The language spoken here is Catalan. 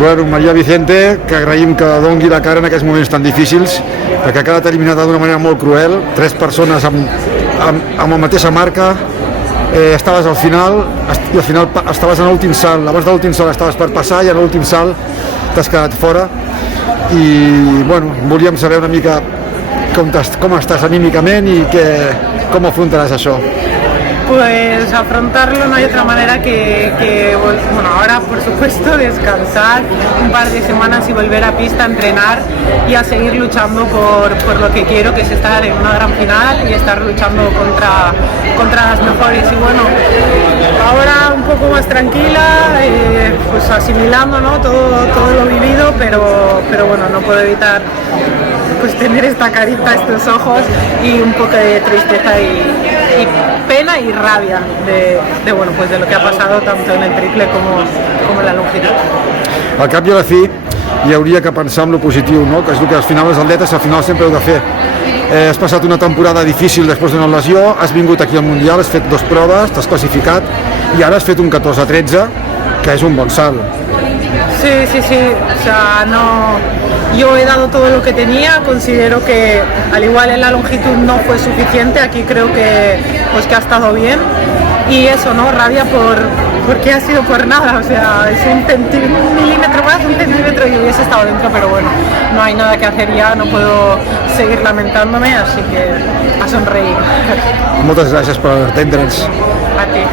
Bueno, Maria Vicente, que agraïm que dongui la cara en aquests moments tan difícils, perquè ha quedat eliminada d'una manera molt cruel, 3 persones amb la mateixa marca, estaves al final i al final estaves en l'últim salt, abans de l'últim salt estaves per passar i en l'últim salt t'has quedat fora i bueno, volíem saber una mica com estàs anímicament i com afrontaràs això. Pues afrontarlo no hay otra manera que bueno, ahora por supuesto descansar un par de semanas y volver a pista a entrenar y a seguir luchando por lo que quiero, que es estar en una gran final y estar luchando contra las mejores. Y bueno, ahora un poco más tranquila, pues asimilando, ¿no? todo lo vivido, pero bueno, no puedo evitar pues tener esta carita, estos ojos y un poco de tristeza y pena y rabia de bueno, pues de lo que ha pasado tanto en el triple como en la longitud. Al cap i a la fi hi hauria que pensar en lo positiu, no? Que és el que al final els atletes al final sempre heu de fer. Has passat una temporada difícil després d'una lesió, has vingut aquí al Mundial, has fet 2 proves, t'has classificat i ara has fet un 14-13, que és un bon salt. Sí, o sea, yo he dado todo lo que tenía, considero que al igual en la longitud no fue suficiente, aquí creo que ha estado bien y eso, ¿no? Rabia porque ha sido por nada, o sea, es un milímetro más, un centímetro y hubiese estado dentro, pero bueno, no hay nada que hacer ya, no puedo seguir lamentándome, así que a sonreír. Moltes gràcies per atendre'ns. A ti.